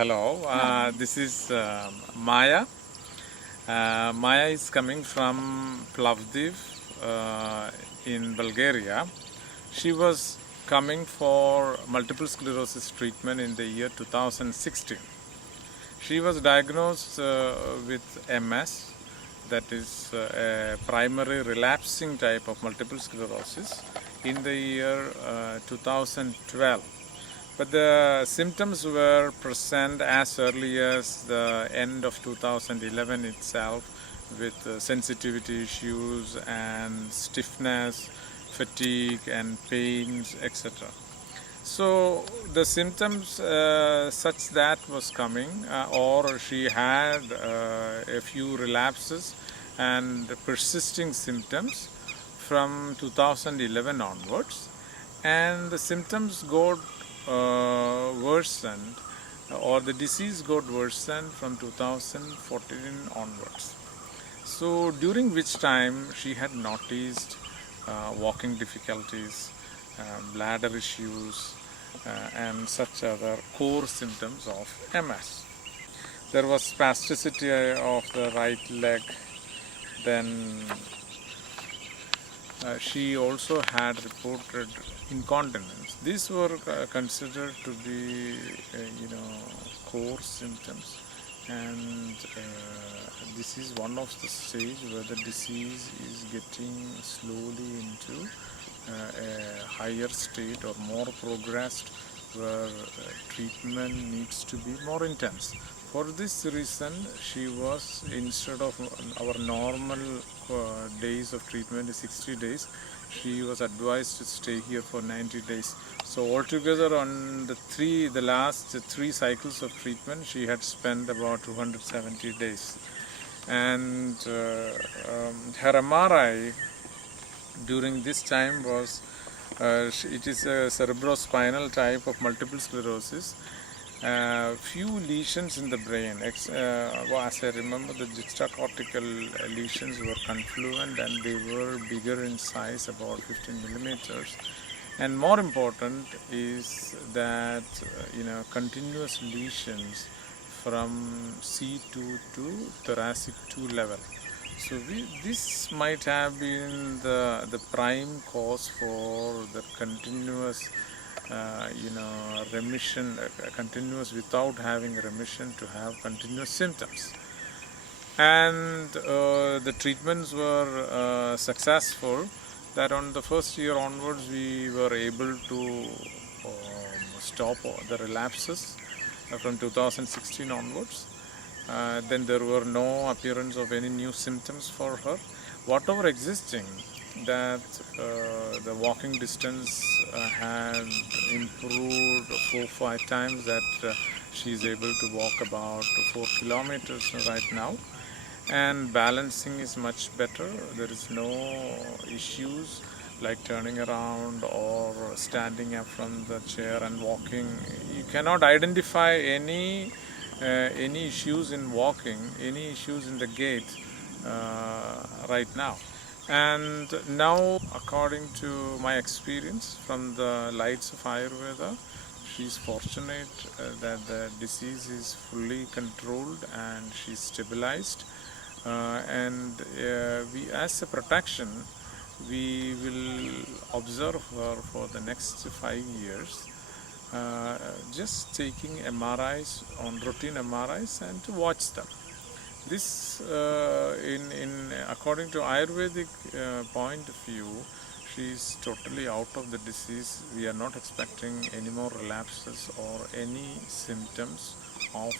Hello, this is Maya. Maya is coming from Plovdiv in Bulgaria. She was coming for multiple sclerosis treatment in the year 2016. She was diagnosed with MS, that is a primary relapsing type of multiple sclerosis, in the year 2012. But the symptoms were present as early as the end of 2011 itself, with sensitivity issues and stiffness, fatigue and pains, etc. So the symptoms such that was coming, or she had a few relapses and persisting symptoms from 2011 onwards, and the symptoms got worsened, or the disease got worsened from 2014 onwards. So during which time she had noticed walking difficulties, bladder issues, and such other core symptoms of MS. There was spasticity of the right leg. Then she also had reported incontinence. These were considered to be, core symptoms, and this is one of the stage where the disease is getting slowly into a higher state or more progressed, where treatment needs to be more intense. For this reason, she was, instead of our normal days of treatment is 60 days, she was advised to stay here for 90 days. So altogether on the last three cycles of treatment, she had spent about 270 days. And her MRI during this time was, it is a cerebrospinal type of multiple sclerosis. Few lesions in the brain. As I remember, the juxtacortical lesions were confluent and they were bigger in size, about 15 millimeters. And more important is that continuous lesions from C2 to thoracic 2 level. So this might have been the prime cause for the continuous remission, continuous without having remission, to have continuous symptoms. And the treatments were successful, that on the first year onwards we were able to stop the relapses from 2016 onwards. Then there were no appearance of any new symptoms for her. Whatever existing, that the walking distance had improved 4-5 times, that she is able to walk about 4 kilometers right now, and balancing is much better. There is no issues like turning around or standing up from the chair and walking. You cannot identify any issues in walking, any issues in the gait right now. And now, according to my experience from the lights of Ayurveda, she is fortunate that the disease is fully controlled and she is stabilized. And we, as a protection, we will observe her for the next 5 years, just taking MRIs, on routine MRIs, and to watch them. This, according to Ayurvedic point of view, she is totally out of the disease. We are not expecting any more relapses or any symptoms of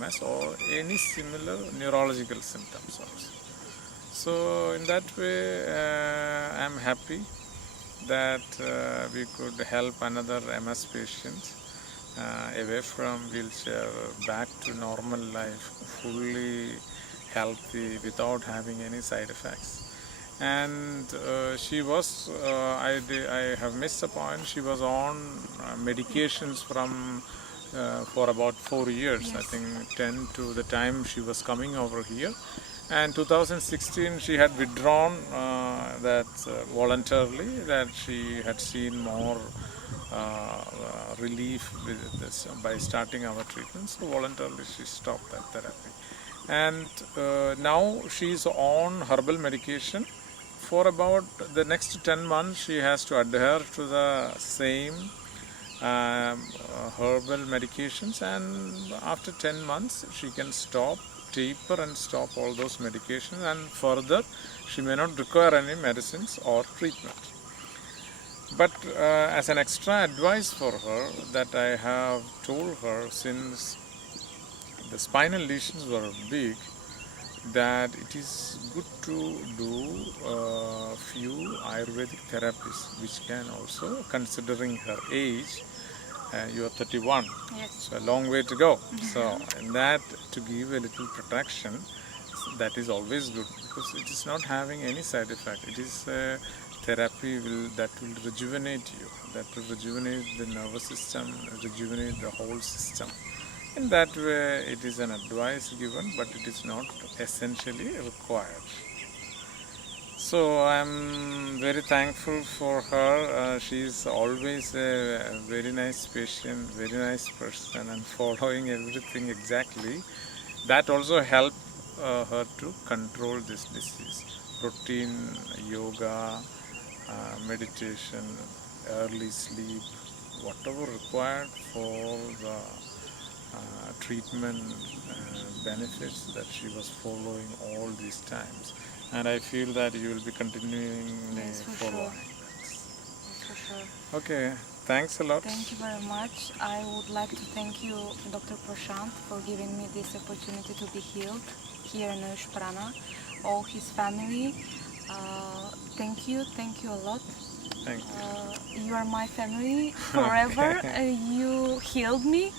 MS or any similar neurological symptoms also. So in that way, I am happy that we could help another MS patient away from wheelchair, back to normal life, fully healthy, without having any side effects. And she was, I have missed the point, she was on medications for about 4 years, I think 10 to the time she was coming over here. And 2016 she had withdrawn that voluntarily, that she had seen more relief with this by starting our treatment. So voluntarily she stopped that therapy. And now she's on herbal medication. For about the next 10 months, she has to adhere to the same herbal medications, and after 10 months she can stop, taper and stop all those medications, and further she may not require any medicines or treatment. But as an extra advice for her that I have told her, since the spinal lesions were big, that it is good to do a few Ayurvedic therapies, which can also, considering her age, you are 31, Yes. so a long way to go. So in that, to give a little protection, that is always good, because it is not having any side effect. It is a therapy that will rejuvenate you, that will rejuvenate the nervous system, rejuvenate the whole system. In that way, it is an advice given, but it is not essentially required. So I'm very thankful for her. She is always a very nice patient, very nice person, and following everything exactly. That also helped her to control this disease. Routine yoga, meditation, early sleep, whatever required for the treatment benefits that she was following all these times, and I feel that you will be continuing Yes, for following. sure. Yes, for sure. Okay, thanks a lot. Thank you very much. I would like to thank you, Dr. Prashant, for giving me this opportunity to be healed here in Ayush Prana, all his family. Thank you a lot. Thank you. You are my family forever. Okay. You healed me.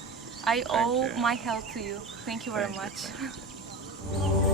I owe you. my health to you. Thank you very Thank you, much. thank you.